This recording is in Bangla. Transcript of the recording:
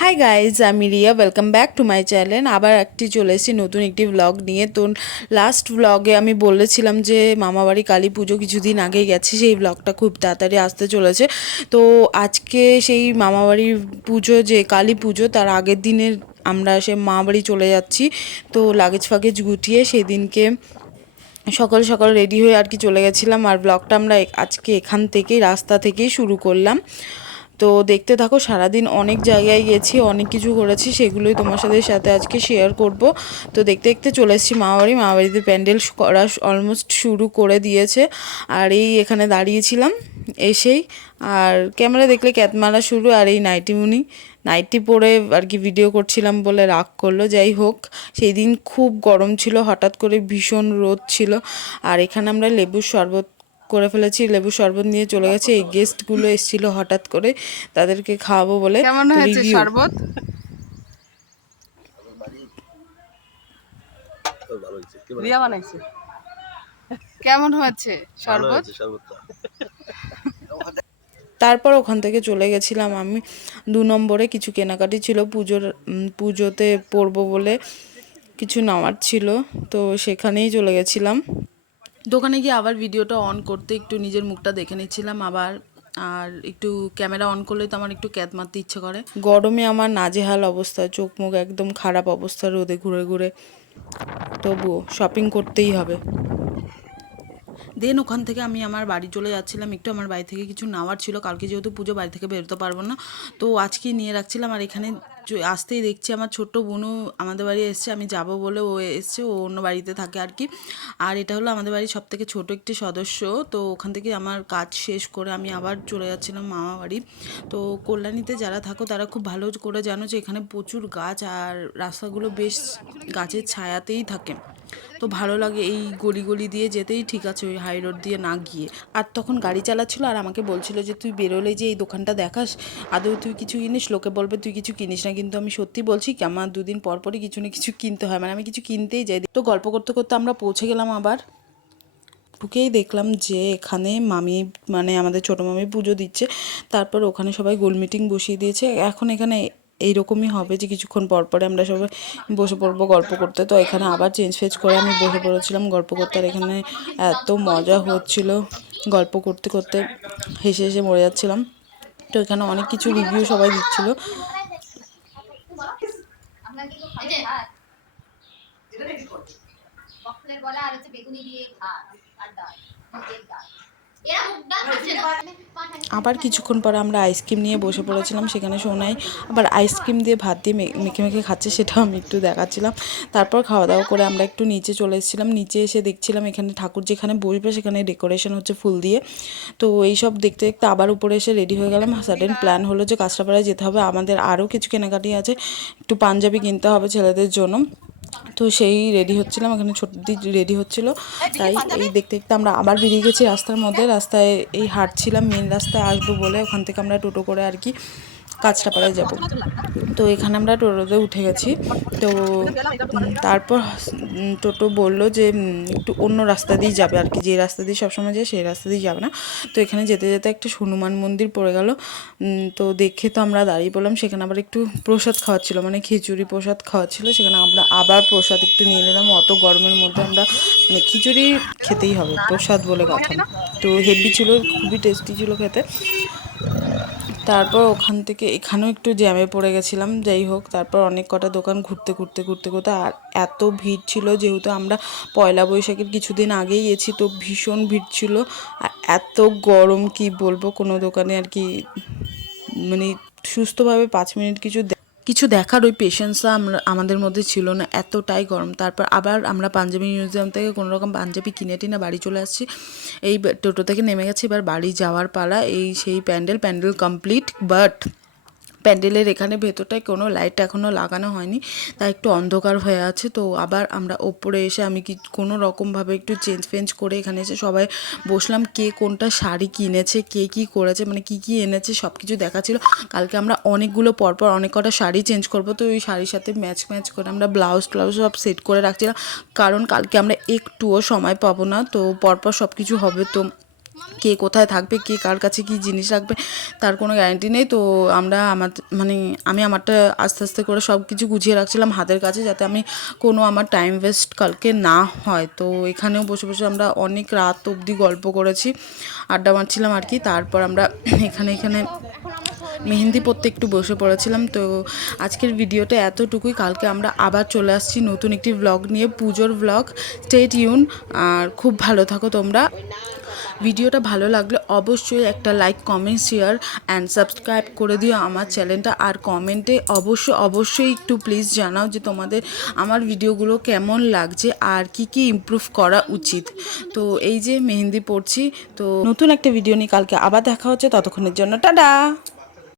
হাই গাইজ, আমি Riya. Welcome back to my channel. আবার চলে এসেছি নতুন একটি ব্লগ নিয়ে। তো লাস্ট ব্লগে আমি বলেছিলাম যে মামাবাড়ি কালী পুজো কিছুদিন আগেই গেছি, সেই ব্লগটা খুব তাড়াতাড়ি আসতে চলেছে। তো আজকে সেই মামাবাড়ির পুজো, যে কালী পুজো, তার আগের দিনের আমরা সে মামাবাড়ি চলে যাচ্ছি। তো লাগেজ ফাগেজ গুটিয়ে সেদিনকে সকাল সকাল রেডি হয়ে আর কি চলে গেছিলাম। আর ব্লগটা আমরা আজকে এখান থেকেই, রাস্তা থেকেই শুরু করলাম। তো দেখতে থাকো। সারাদিন অনেক জায়গায় গেছি, অনেক কিছু করেছি, সেগুলোই তোমার সাথে আজকে শেয়ার করব। তো দেখতে দেখতে চলে এসেছি মামাবাড়ি। মামাবাড়িতে প্যান্ডেল করা অলমোস্ট শুরু করে দিয়েছে। আর এই এখানে দাঁড়িয়েছিলাম এসেই। আর ক্যামেরা দেখলে ক্যাত মারা শুরু। আর এই নাইটি পরে আর কি ভিডিও করছিলাম বলে রাগ করলো। যাই হোক, সেই দিন খুব গরম ছিল, হঠাৎ করে ভীষণ রোদ ছিল। আর এখানে আমরা লেবুর শরবত করে ফেলেছি, লেবু শরবত নিয়ে চলে গেছে। এই গেস্টগুলো এসেছিল হঠাৎ করে, তাদেরকে খাওয়াবো বলে। কেমন হয়েছে রিভিউ শরবত? রিয়া বানাইছে। কেমন হয়েছে শরবত? তারপর ওখান থেকে চলে গেছিলাম আমি 2 নম্বরে। কিছু কেনাকাটি ছিল, পুজোতে পরবো বলে কিছু নেওয়ার ছিল, তো সেখানেই চলে গেছিলাম। দোকানে গিয়ে আবার ভিডিওটা অন করতে একটু নিজের মুখটা দেখে নিচ্ছিলাম আবার। আর একটু ক্যামেরা অন করলে তো আমার একটু ক্যাত মারতে ইচ্ছে করে। গরমে আমার নাজেহাল অবস্থা, চোখ মুখ একদম খারাপ অবস্থা, রোদে ঘুরে ঘুরে। তবুও শপিং করতেই হবে। দেন ওখান থেকে আমি আমার বাড়ি চলে যাচ্ছিলাম। একটু আমার বাড়ি থেকে কিছু নেওয়ার ছিল, কালকে যেহেতু পুজো, বাড়ি থেকে বেরোতে পারবো না, তো আজকেই নিয়ে রাখছিলাম। আর এখানে আসতেই দেখছি আমার ছোট্ট বোনও আমাদের বাড়ি এসছে। আমি যাব বলে ও এসছে, ও অন্য বাড়িতে থাকে আর কি। আর এটা হলো আমাদের বাড়ির সব থেকে ছোটো একটি সদস্য। তো ওখান থেকে আমার কাজ শেষ করে আমি আবার চলে যাচ্ছিলাম মামা বাড়ি। তো কল্যাণীতে যারা থাকো তারা খুব ভালো করে জানো যে এখানে প্রচুর গাছ, আর রাস্তাগুলো বেশ গাছের ছায়াতেই থাকে। তো ভালো লাগে এই গলি গলি দিয়ে যেতেই, ঠিক আছে, ওই হাই রোড দিয়ে না গিয়ে। আর তখন গাড়ি চালাচ্ছিল আর আমাকে বলছিল যে তুই বেরোলে যে এই দোকানটা দেখাস, আদৌ তুই কিছু কিনিস, লোকে বলবে তুই কিছু কিনিস না। কিন্তু আমি সত্যি বলছি কি, আমার 2 দিন পর পরই কিছু না কিছু কিনতে হয়, মানে আমি কিছু কিনতেই যাই। তো গল্প করতে করতে আমরা পৌঁছে গেলাম। আবার ঢুকেই দেখলাম যে এখানে মামি, মানে আমাদের ছোটো মামি পুজো দিচ্ছে। তারপর ওখানে সবাই গোল মিটিং বসিয়ে দিয়েছে। এখন এখানে এইরকমই হবে যে কিছুক্ষণ পর পরে আমরা সবাই বসে পড়বো গল্প করতে। তো এখানে আবার চেঞ্জ ফেঞ্জ করে আমি বসে পড়েছিলাম গল্প করতে। আর এখানে এত মজা হচ্ছিল, গল্প করতে করতে হেসে হেসে মরে যাচ্ছিলাম। তো এখানে অনেক কিছু রিভিউ সবাই দিচ্ছিল। বকলের গলা আর হচ্ছে বেগুনি দিয়ে ভাত আর ডাল, মুগের ডাল। আবার কিছুক্ষণ পরে আমরা আইসক্রিম নিয়ে বসে পড়েছিলাম। সেখানে সোনাই আবার আইসক্রিম দিয়ে ভাত দিয়ে মেখে মেখে খাচ্ছে, সেটাও আমি একটু দেখাচ্ছিলাম। তারপর খাওয়া দাওয়া করে আমরা একটু নিচে চলে এসেছিলাম। নিচে এসে দেখছিলাম এখানে ঠাকুর যেখানে বসবে সেখানে ডেকোরেশন হচ্ছে ফুল দিয়ে। তো এইসব দেখতে দেখতে আবার উপরে এসে রেডি হয়ে গেলাম। সাডেন প্ল্যান হলো যে কাঁচরাপাড়ায় যেতে হবে, আমাদের আরও কিছু কেনাকাটি আছে, একটু পাঞ্জাবি কিনতে হবে ছেলেদের জন্য। তো সেই রেডি হচ্ছিলাম, এখানে ছোট দিদি রেডি হচ্ছিল। তাই এই দেখতে দেখতে আমরা আবার বেরিয়ে গেছি রাস্তার মধ্যে। রাস্তায় এই হাঁটছিলাম, মেন রাস্তায় আসবো বলে। ওখান থেকে আমরা টোটো করে আর কি কাঁচরাপাড়ায় যাব। তো এখানে আমরা টোটোতে উঠে গেছি। তো তারপর টোটো বললো যে একটু অন্য রাস্তা দিয়ে যাবে আর কি, যে রাস্তা দিয়ে সবসময় যায় সেই রাস্তা দিয়ে যাবে না। তো এখানে যেতে যেতে একটা হনুমান মন্দির পড়ে গেল। তো দেখে তো আমরা দাঁড়িয়ে পড়লাম। সেখানে আবার একটু প্রসাদ খাওয়াচ্ছিল, মানে খিচুড়ি প্রসাদ খাওয়াচ্ছিল। সেখানে আমরা আবার প্রসাদ একটু নিয়ে নিলাম। অত গরমের মধ্যে আমরা, মানে খিচুড়ি খেতেই হবে, প্রসাদ বলে কথা। তো হেভি ছিল, খুবই টেস্টি ছিল খেতে। তারপর ওখান থেকে এখানেও একটু জ্যামে পড়ে গেছিলাম। যাই হোক, তারপর অনেক কটা দোকান ঘুরতে ঘুরতে ঘুরতে ঘুরতে, আর এত ভিড় ছিল, যেহেতু আমরা পয়লা বৈশাখের কিছুদিন আগেই গেছি, তো ভীষণ ভিড় ছিল। আর এত গরম কি বলবো, কোনো দোকানে আর কি মানে সুস্থভাবে 5 মিনিট কিছু দেখার ওই পেশেন্সটা আমাদের মধ্যে ছিল না, এতটাই গরম। তারপর আবার আমরা পাঞ্জাবি মিউজিয়াম থেকে কোনো রকম পাঞ্জাবি কিনে টিনে বাড়ি চলে আসছি। এই টোটো থেকে নেমে গেছি, এবার বাড়ি যাওয়ার পালা। এই সেই প্যান্ডেল কমপ্লিট, বাট প্যান্ডেলের এখানে ভেতরটায় কোনো লাইট এখনও লাগানো হয়নি, তাই একটু অন্ধকার হয়ে আছে। তো আবার আমরা ওপরে এসে আমি কোনো রকমভাবে একটু চেঞ্জ ফেঞ্জ করে এখানে এসে সবাই বসলাম। কে কোনটা শাড়ি কিনেছে, কে কী করেছে, মানে কী কী এনেছে সব কিছু দেখাচ্ছিল। কালকে আমরা অনেকগুলো পরপর অনেক কটা শাড়ি চেঞ্জ করবো, তো ওই শাড়ির সাথে ম্যাচ করে আমরা ব্লাউজ সব সেট করে রাখছিলাম, কারণ কালকে আমরা একটুও সময় পাবো না, তো পরপর সব কিছু হবে। তো কে কোথায় থাকবে, কে কার কাছে কী জিনিস রাখবে তার কোনো গ্যারান্টি নেই। তো আমি আমারটা আস্তে আস্তে করে সব কিছু গুছিয়ে রাখছিলাম হাতের কাছে, যাতে আমি কোনো আমার টাইম ওয়েস্ট কালকে না হয়। তো এখানেও বসে বসে আমরা অনেক রাত অবধি গল্প করেছি, আড্ডা মারছিলাম আর কি। তারপর আমরা এখানে মেহেন্দি পরতে একটু বসে পড়েছিলাম। তো আজকের ভিডিওটা এতটুকুই, কালকে আমরা আবার চলে আসছি নতুন একটি ব্লগ নিয়ে, পুজোর ব্লগ। স্টে টিউন, আর খুব ভালো থাকো তোমরা। ভিডিওটা ভালো লাগলে অবশ্যই একটা like, comment, share and subscribe করে দিও আমার চ্যানেলটা। আর কমেন্টে অবশ্যই একটু প্লিজ জানাও যে তোমাদের আমার ভিডিওগুলো কেমন লাগছে আর কি ইমপ্রুভ করা উচিত। তো এই যে মেহেন্দি পড়ছি, তো নতুন একটা ভিডিও নিয়ে কালকে আবার দেখা হচ্ছে, ততক্ষণের জন্য টাটা।